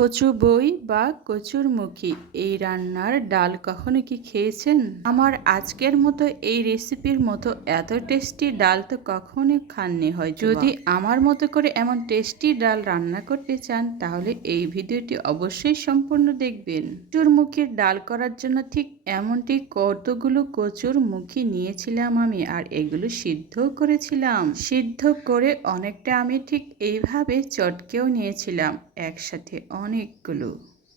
কচু বই বা কচুরমুখী এই রান্নার ডাল কখনো কি খেয়েছেন? আমার আজকের মতো এই রেসিপির মতো এত টেস্টি ডাল তো কখনোই খাননি হয়তো। যদি আমার মতো করে এমন টেস্টি ডাল রান্না করতে চান তাহলে এই ভিডিওটি অবশ্যই সম্পূর্ণ দেখবেন। কচুরমুখীর ডাল করার জন্য ঠিক এমনটি কতগুলো কচুরমুখী নিয়েছিলাম আমি, আর এগুলো সিদ্ধ করেছিলাম। সিদ্ধ করে অনেকটা আমি ঠিক এইভাবে চটকেও নিয়েছিলাম একসাথে অনেকগুলো।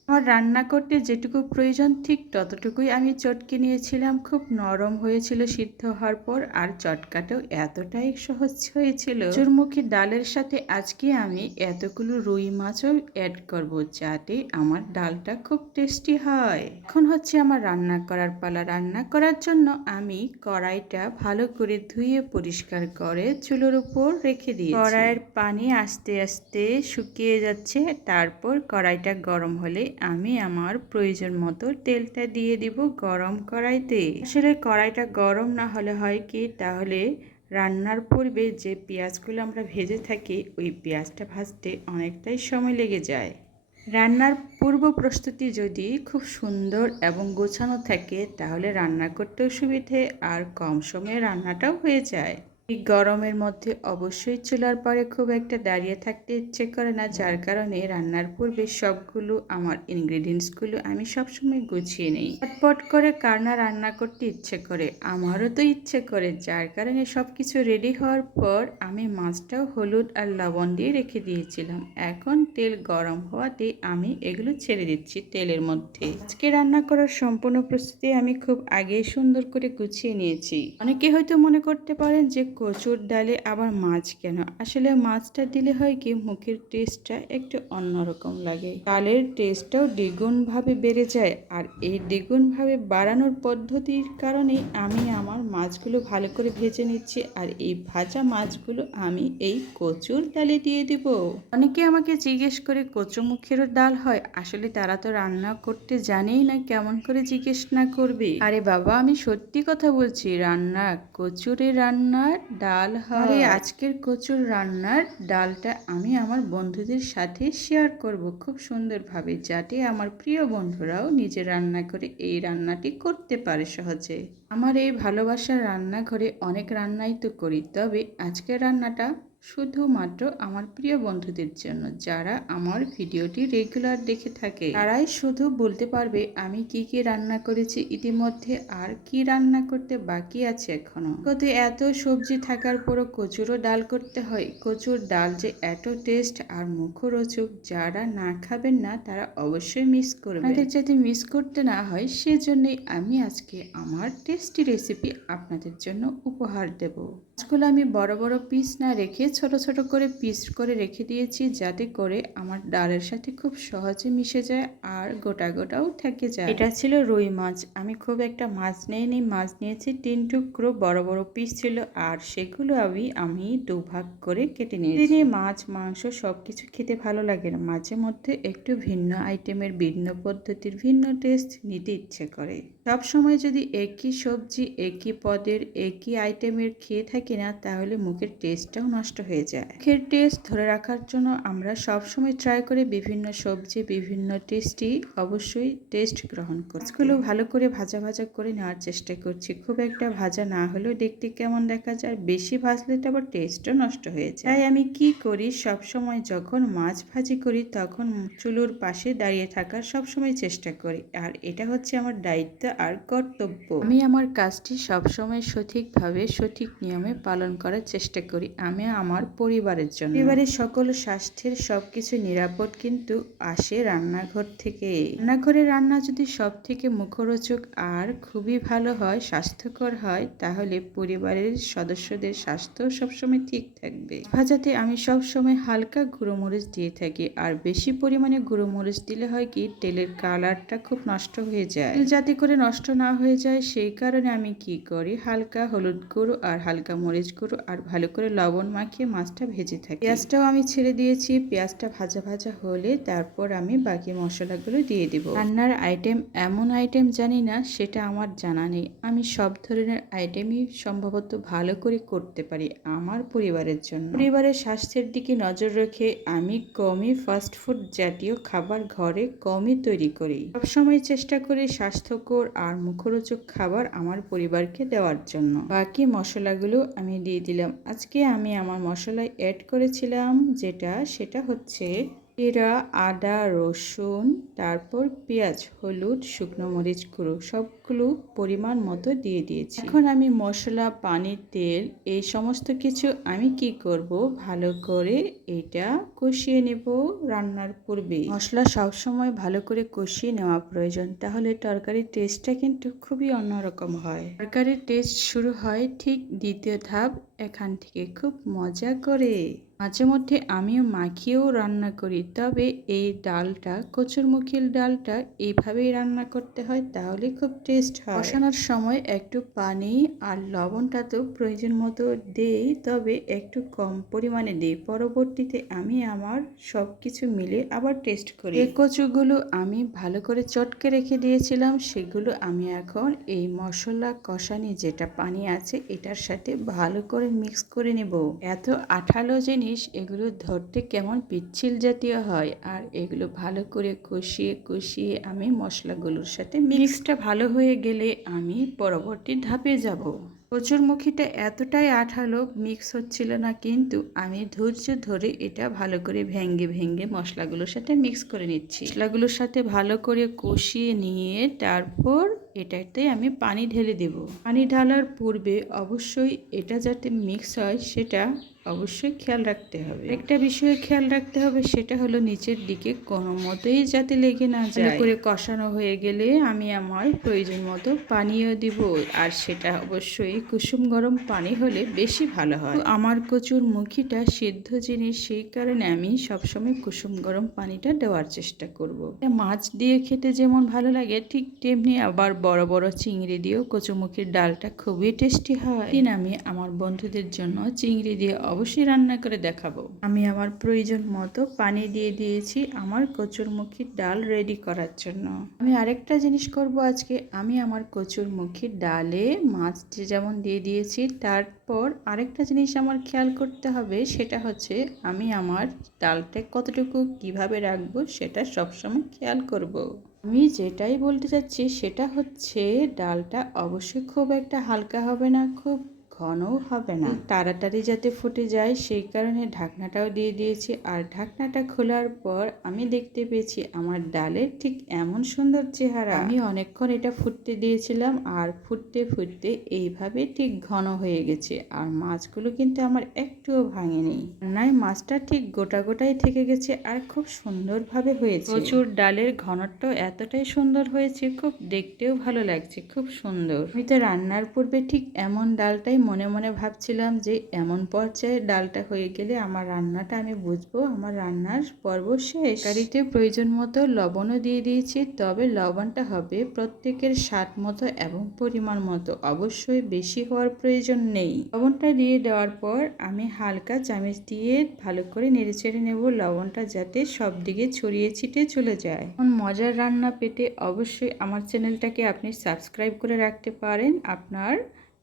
আমার রান্না করতে যেটুকু প্রয়োজন ঠিক ততটুকুই আমি চটকে নিয়েছিলাম। খুব নরম হয়েছিল সিদ্ধ হওয়ার পর, আর চটকাটাও এতটাই সহজ হয়েছিল। কচুরমুখী ডালের সাথে আজকে আমি এতগুলো রুই মাছও অ্যাড করব, যাতে আমার ডালটা খুব টেস্টি হয়। এখন হচ্ছে আমার রান্না করার পালা। রান্না করার জন্য আমি কড়াইটা ভালো করে ধুয়ে পরিষ্কার করে চুলোর উপর রেখে দিয়েছি। কড়াইয়ের পানি আস্তে আস্তে শুকিয়ে যাচ্ছে। তারপর কড়াইটা গরম হলে আমি আমার প্রয়োজন মতো তেলটা দিয়ে দিব গরম কড়াইতে। আসলে কড়াইটা গরম না হলে হয় কি, তাহলে রান্নার পূর্বে যে পেঁয়াজগুলো আমরা ভেজে থাকি ওই পেঁয়াজটা ভাজতে অনেকটাই সময় লেগে যায়। রান্নার পূর্ব প্রস্তুতি যদি খুব সুন্দর এবং গোছানো থাকে তাহলে রান্না করতেও সুবিধে, আর কম সময়ে রান্নাটাও হয়ে যায়। এই গরমের মধ্যে অবশ্যই চুলার পরে খুব একটা দাঁড়িয়ে থাকতে ইচ্ছে করে না, যার কারণে রান্নার পূর্বে সবগুলো আমার ইনগ্রেডিয়েন্টসগুলো আমি সবসময় গুছিয়ে নিই। চটপট করে কারনা রান্না করতে ইচ্ছে করে, আমারও তো ইচ্ছে করে, যার কারণে সব কিছু রেডি হওয়ার পর আমি মাছটাও হলুদ আর লবণ দিয়ে রেখে দিয়েছিলাম। এখন তেল গরম হওয়াতে আমি এগুলো ছেড়ে দিচ্ছি তেলের মধ্যে। আজকে রান্না করার সম্পূর্ণ প্রস্তুতি আমি খুব আগে সুন্দর করে গুছিয়ে নিয়েছি। অনেকে হয়তো মনে করতে পারেন যে কচুর ডালে আবার মাছ কেন? আসলে মাছটা দিলে হয় কি, মুখের টেস্টটা একটু অন্যরকম লাগে, ডালের টেস্টটাও দ্বিগুণভাবে বেড়ে যায়। আর এই দ্বিগুণভাবে বাড়ানোর পদ্ধতির কারণে আমি আমার মাছগুলো ভালো করে ভেজে নিচ্ছি, আর এই ভাজা মাছগুলো আমি এই কচুর ডালে দিয়ে দিব। অনেকে আমাকে জিজ্ঞেস করে কচুমুখেরও ডাল হয়? আসলে তারা তো রান্না করতে জানেই না, কেমন করে জিজ্ঞেস না করবে? আরে বাবা, আমি সত্যি কথা বলছি, কচুরের রান্নার ডাল হয়। আজকের কচুর রান্নার ডালটা আমি আমার বন্ধুদের সাথে শেয়ার করব খুব সুন্দরভাবে, যাতে আমার প্রিয় বন্ধুরাও নিজে রান্না করে এই রান্নাটি করতে পারে সহজে। আমার এই ভালোবাসার রান্নাঘরে অনেক রান্নাই তো করি, তবে আজকের রান্নাটা শুধুমাত্র আমার প্রিয় বন্ধুদের জন্য, যারা আমার ভিডিওটি রেগুলার দেখে থাকে। তারাই শুধু বলতে পারবে আমি কি কি রান্না করেছি ইতিমধ্যে, আর কি রান্না করতে বাকি আছে এখনো। কত এত সবজি থাকার পরও কচুরও ডাল করতে হয়। কচুর ডাল যে এত টেস্ট আর মুখরোচক, যারা না খাবেন না তারা অবশ্যই মিস করবেন। তাদের যাতে মিস করতে না হয় সেজন্যই আমি আজকে আমার টেস্টি রেসিপি আপনাদের জন্য উপহার দেব। মাছগুলো আমি বড় বড় পিস না রেখে ছোট ছোট করে পিস করে রেখে দিয়েছি, যাতে করে আমার ডালের সাথে খুব সহজে মিশে যায় আর গোটা গোটাও থেকে যায়। এটা ছিল রুই মাছ। আমি খুব একটা মাছ নেইনি, মাছ নিয়েছি 3 টুকরো, বড় বড় পিস ছিল, আর সেগুলো আমি দুভাগ করে কেটে নিয়েছি। মাছ মাংস সবকিছু খেতে ভালো লাগে না, মাঝে মধ্যে একটু ভিন্ন আইটেমের, ভিন্ন পদ্ধতির, ভিন্ন টেস্ট নিতে ইচ্ছে করে। সব সময় যদি একই সবজি, একই পদের, একই আইটেমের খেয়ে থাকি না, তাহলে মুখের টেস্টটাও নষ্ট হয়ে যায়। মুখের টেস্ট ধরে রাখার জন্য আমরা সব সময় ট্রাই করে বিভিন্ন সবজি, বিভিন্ন টেস্টি অবশ্যই টেস্ট গ্রহণ করি। এগুলো ভালো করে ভাজা ভাজা করে নেওয়ার চেষ্টা করছি। খুব একটা ভাজা না হলেও দেখতে কেমন দেখা যায়, বেশি ভাজলে তো আবার টেস্টও নষ্ট হয়ে যায়। তাই আমি কি করি, সব সময় যখন মাছ ভাজি করি তখন চুলোর পাশে দাঁড়িয়ে থাকার সবসময় চেষ্টা করি, আর এটা হচ্ছে আমার দায়িত্ব আর কর্তব্য। আমি আমার কাজটি সবসময় সঠিকভাবে, সঠিক নিয়মে পালন করার চেষ্টা করি, আমি আমার পরিবারের জন্য। পরিবারের সকল স্বাস্থ্যের সবকিছু নিরাপদ কিন্তু আসে রান্নাঘর থেকে। রান্নাঘরের রান্না যদি সব থেকে মুখরোচক আর খুবই ভালো হয়, স্বাস্থ্যকর হয়, তাহলে পরিবারের সদস্যদের স্বাস্থ্য সবসময় ঠিক থাকবে। ভাজাতে আমি সবসময় হালকা গুঁড়ো মরিচ দিয়ে থাকি, আর বেশি পরিমাণে গুঁড়ো মরিচ দিলে হয় কি, তেলের কালারটা খুব নষ্ট হয়ে যায়। যাতে করে নষ্ট না হয়ে যায় সেই কারণে আমি কি করি, হালকা হলুদ গুঁড়ো আর হালকা মরিচ গুঁড়ো আর ভালো করে লবণ মাখিয়ে মাছটা ভেজে থাকি। পেঁয়াজটাও আমি ছেড়ে দিয়েছি। পেঁয়াজটা ভাজা ভাজা হলে তারপর আমি বাকি মশলাগুলো দিয়ে দিব। রান্নার আইটেম এমন আইটেম জানি না সেটা আমার জানা নেই। আমি সব ধরনের আইটেমই সম্ভবত ভালো করে করতে পারি আমার পরিবারের জন্য। পরিবারের স্বাস্থ্যের দিকে নজর রেখে আমি কমই ফাস্টফুড জাতীয় খাবার ঘরে কমই তৈরি করি। সবসময় চেষ্টা করি স্বাস্থ্যকর আর মুখরোচক খাবার আমার পরিবারকে দেওয়ার জন্য। বাকি মশলাগুলো আমি দিয়ে দিলাম। আজকে আমি আমার মশলায় অ্যাড করেছিলাম সেটা হচ্ছে জিরা, আদা, রসুন, তারপর পেঁয়াজ, হলুদ, শুকনো মরিচ গুঁড়ো সবগুলো পরিমাণ মতো দিয়ে দিয়েছি। এখন আমি মশলা, পানি, তেল এই সমস্ত কিছু আমি কি করব, ভালো করে এটা কষিয়ে নেব। রান্নার পূর্বে মশলা সবসময় ভালো করে কষিয়ে নেওয়া প্রয়োজন, তাহলে তরকারির টেস্টটা কিন্তু খুবই অন্যরকম হয়। তরকারির টেস্ট শুরু হয় ঠিক দ্বিতীয় ধাপ এখান থেকে, খুব মজা করে। মাঝে মধ্যে আমিও মাখিয়েও রান্না করি, তবে এই ডালটা, কচুরমুখির ডালটা এইভাবেই রান্না করতে হয়, তাহলে খুব টেস্ট হয়। কষানোর সময় একটু পানি আর লবণটা তো প্রয়োজন মতো দেই, তবে একটু কম পরিমাণে দিই। পরবর্তীতে আমি আমার সব কিছু মিলে আবার টেস্ট করি। এই কচুগুলো আমি ভালো করে চটকে রেখে দিয়েছিলাম, সেগুলো আমি এখন এই মশলা কষানি যেটা পানি আছে এটার সাথে ভালো করে মিক্স করে নেব। এত আঠালো জিনিস, এগুলো ধরতে কেমন পিচ্ছিল জাতীয় হয়, আর এগুলো ভালো করে কষিয়ে কষিয়ে আমি মশলাগুলোর সাথে মিক্সটা ভালো হয়ে গেলে আমি পরবর্তী ধাপে যাব। কচুরমুখিটা এতটাই আঠালো, মিক্স হচ্ছিল না, কিন্তু আমি ধৈর্য ধরে এটা ভালো করে ভেঙে ভেঙে মশলাগুলোর সাথে মিক্স করে নিচ্ছি। মশলাগুলোর সাথে ভালো করে কষিয়ে নিয়ে তারপর এটাতে আমি পানি ঢেলে দেব। পানি ঢালার পূর্বে অবশ্যই এটা যাতে মিক্স হয় সেটা অবশ্যই খেয়াল রাখতে হবে। একটা বিষয়ে খেয়াল রাখতে হবে, সেটা হলো নিচের দিকে কোনো মতেই যাতে লেগে না যায়। ভালো করে কষানো হয়ে গেলে আমি আমার প্রয়োজন মতো পানিও দিব, আর সেটা অবশ্যই কুসুম গরম পানি হলে বেশি ভালো হয়। আমার কচুরমুখিটা সিদ্ধ জিনিস, সেই কারণে আমি সবসময় কুসুম গরম পানিটা দেওয়ার চেষ্টা করব। মাছ দিয়ে খেতে যেমন ভালো লাগে, ঠিক তেমনি আবার বড় বড় চিংড়ি দিয়েও কচুরমুখির ডালটা খুবই টেস্টি হয়। দিন আমি আমার বন্ধুদের জন্য চিংড়ি দিয়ে অবশ্যই রান্না করে দেখাবো। আমি আমার প্রয়োজন মতো পানি দিয়ে দিয়েছি আমার কচুরমুখির ডাল রেডি করার জন্য। আমি আরেকটা জিনিস করব আজকে, আমি আমার কচুরমুখির ডালে মাছ যেমন দিয়ে দিয়েছি, তারপর আরেকটা জিনিস আমার খেয়াল করতে হবে, সেটা হচ্ছে আমি আমার ডালটা কতটুকু কিভাবে রাখবো সেটা সবসময় খেয়াল করব। আমি যেটাই বলতে চাচ্ছি সেটা হচ্ছে ডালটা অবশ্যই খুব একটা হালকা হবে না, খুব ঘনও হবে না, তাড়াতাড়ি যাতে ফুটে যায় সেই কারণে ঢাকনাটাও দিয়ে দিয়েছি। আর ঢাকনাটা খোলার পর আমি দেখতে পেয়েছি আমার ডালের ঠিক এমন সুন্দর চেহারা। আমি অনেকক্ষণ এটা ফুটতে দিয়েছিলাম, আর ফুটতে ফুটতে এইভাবে ঠিক ঘন হয়ে গেছে, আর মাছগুলো কিন্তু আমার একটুও ভাঙেনি। রান্নায় মাছটা ঠিক গোটা গোটাই থেকে গেছে আর খুব সুন্দরভাবে হয়েছে। প্রচুর ডালের ঘনত্ব এতটাই সুন্দর হয়েছে, খুব দেখতেও ভালো লাগছে, খুব সুন্দর। আমি তো রান্নার পূর্বে ঠিক এমন ডালটাই মনে মনে ভাবছিলাম যে এমন পর্যায়ে ডালটা হয়ে গেলে আমার রান্নাটা আমি বুঝবো আমার রান্নার পর্ব শেষ। তরকারিতে প্রয়োজন মতো লবণও দিয়ে দিয়েছি, তবে লবণটা হবে প্রত্যেকের স্বাদ মতো এবং পরিমাণ মতো, অবশ্যই বেশি হওয়ার প্রয়োজন নেই। লবণটা দিয়ে দেওয়ার পর আমি হালকা চামচ দিয়ে ভালো করে নেড়েচেড়ে নেব, লবণটা যাতে সব দিকে ছড়িয়ে ছিটিয়ে চলে যায়। মজার রান্না পেতে অবশ্যই আমার চ্যানেলটাকে আপনি সাবস্ক্রাইব করে রাখতে পারেন। আপনার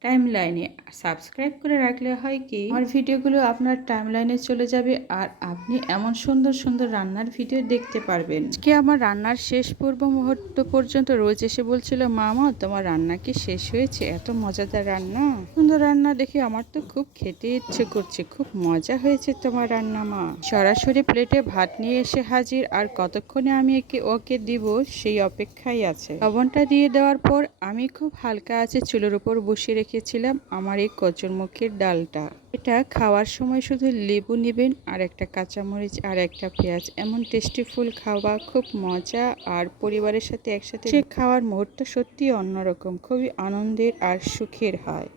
টাইমলাইনে সাবস্ক্রাইব করে রাখলে হয় কি, আমার ভিডিওগুলো আপনার টাইমলাইনে চলে যাবে আর আপনি এমন সুন্দর সুন্দর রান্নার ভিডিও দেখতে পারবেন। আজকে আমার রান্নার শেষ পূর্ব মুহূর্ত পর্যন্ত রোজ এসে বলছিল, মামা তোমার রান্না কি শেষ হয়েছে? এত মজাদার রান্না, সুন্দর রান্না দেখে আমার তো খুব খেতে ইচ্ছে করছে, খুব মজা হয়েছে তোমার রান্না মা। সরাসরি প্লেটে ভাত নিয়ে এসে হাজির, আর কতক্ষণে আমি ওকে দিব সেই অপেক্ষায় আছে। লবণটা দিয়ে দেওয়ার পর আমি খুব হালকা আছে চুলের উপর বসিয়ে রেখেছিলাম আমার এই কচুরমুখির ডালটা। এটা খাওয়ার সময় শুধু লেবু নেবেন আর একটা কাঁচামরিচ আর একটা পেঁয়াজ, এমন টেস্টি ফুল খাওয়া খুব মজা, আর পরিবারের সাথে একসাথে খাওয়ার মুহূর্ত সত্যি অন্যরকম, খুবই আনন্দের আর সুখের হয়।